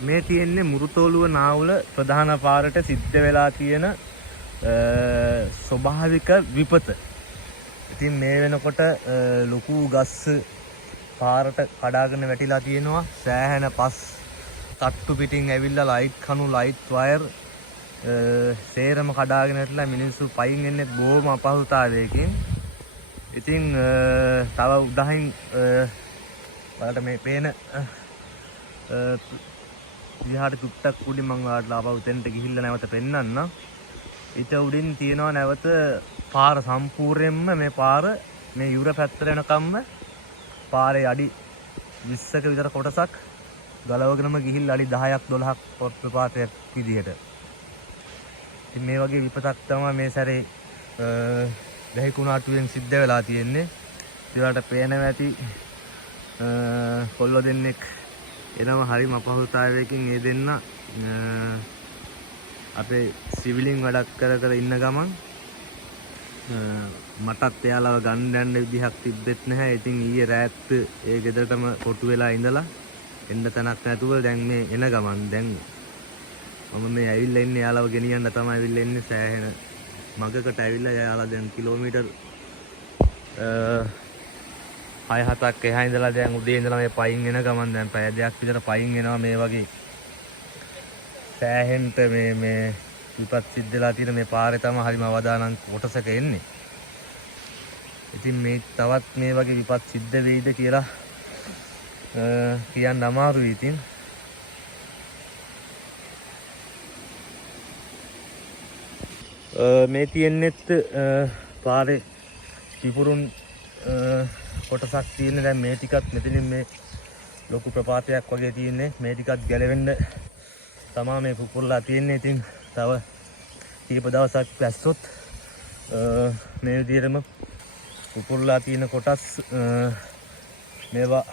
මේ තියෙන්නේ මුරුතෝලුව නාවුල ප්‍රධාන පාරට සිද්ධ වෙලා තියෙන ස්වභාවික විපත. ඉතින් මේ වෙනකොට ලොකු ගස් පාරට කඩාගෙන වැටිලා තියෙනවා. සෑහෙන පස් තට්ටු පිටින් ඇවිල්ලා ලයිට් කණු ලයිට් වයර් සේරම කඩාගෙන වැටලා මිනිස්සු පයින් එන්නේ බොහොම අපහසුතාවයකින්. ඉතින් තව උදහින් බලන්න මේ පේන විහාරේ තුට්ටක් උඩින් මම ඔයාලට ආපහු තෙන්ට ගිහිල්ලා නැවත පෙන්නන්න. ඊට උඩින් තියෙනවා නැවත පාර සම්පූර්ණයෙන්ම මේ පාර මේ යුර පැත්තට යනකම්ම පාරේ අඩි 20ක විතර කොටසක් ගලවගෙනම ගිහිල්ලා අඩි 10ක් 12ක් ප්‍රපාතයක් විදිහට. ඉතින් මේ වගේ විපතක් තමයි මේ සැරේ දෙහිකුණාටුවෙන් සිද්ධ වෙලා තියෙන්නේ. ඒකට පේනවා ඇති කොල්ල දෙන්නෙක් එනම හරිම අපහසුතාවයකින් ඒ දෙන්න අපේ සිවිලින් වැඩක් කර ඉන්න ගමන් මටත් එයාලව ගන්න යන්න විදිහක් තිබ්බෙත් නැහැ. ඉතින් ඊයේ රෑත් ඒ ගෙදරටම කොටු වෙලා ඉඳලා එන්න තැනක් නැතුව දැන් මේ එන ගමන් දැන් මම මේ ඇවිල්ලා ඉන්නේ එයාලව ගෙනියන්න තමයි ඇවිල්ලා ඉන්නේ. සෑහෙන මගකට ඇවිල්ලා එයාලා දැන් කිලෝමීටර් 6-7ක් එහා ඉඳලා දැන් උදේ ඉඳලා මේ පයින් එන ගමන් දැන් පැය දෙකක් විතර පයින් එනවා. මේ වගේ සෑහෙන්ට මේ විපත් සිද්ධ වෙලා තියෙන මේ පාරේ තමයි හරිම අවදානම් කොටසක එන්නේ. ඉතින් මේ තවත් මේ වගේ විපත් සිද්ධ වෙයිද කියලා කියන්න අමාරුයි. ඉතින් මේ තියෙන්නේත් පාරේ පිපුරුන් කොටසක් තියෙන. දැන් මේ ටිකත් මෙතනින් මේ ලොකු ප්‍රපාතයක් වගේ තියෙන්නේ. මේ ටිකත් ගැලවෙන්න තමයි මේ පුපුරලා තියෙන්නේ. ඉතින් තව කීප දවසක් පැස්සොත් මේ විදිහටම පුපුරලා තියෙන කොටස් මේවා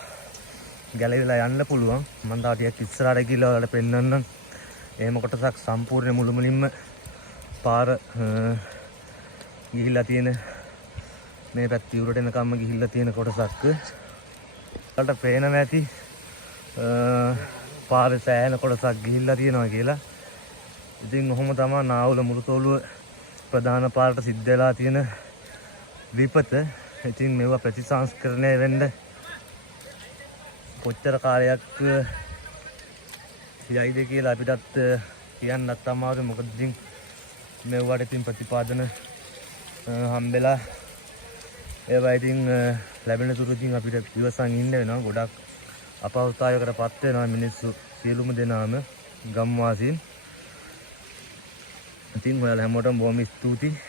ගැලවිලා යන්න පුළුවන්. මම තා ටිකක් ඉස්සරහට ගිහලා ඔයාලට පෙන්වන්නම්. එහෙම කොටසක් සම්පූර්ණ මුළුමනින්ම පාර ගිහිල්ලා තියෙන මේ පැත්ත යුරට එනකම්ම ගිහිල්ලා තියෙන කොටසක් ඔයාලට පේනවා ඇති. පාරේ සෑහෙන කොටසක් ගිහිල්ලා තියෙනවා කියලා. ඉතින් ඔහොම තමයි නාවුල මුරුතෝලුව ප්‍රධාන පාරට සිද්ධ වෙලා තියෙන විපත. ඉතින් මේවා ප්‍රතිසංස්කරණය වෙන්න කොච්චර කාලයක් යයිද කියලා අපිටත් කියන්නත් අමාරුයි. මොකද ඉතින් මේවට ඉතින් ප්‍රතිපාදන හම්බෙලා ඒවා ඉතින් ලැබෙන තුරු ඉතින් අපිට ඉවසන් ඉන්න වෙනවා. ගොඩක් අපහසුතාවයකටපත් වෙනවා මිනිස්සු සියලුම දෙනාම ගම්වාසීන්. ඉතින් ඔයාලා හැමෝටම බොහොම ස්තුතියි.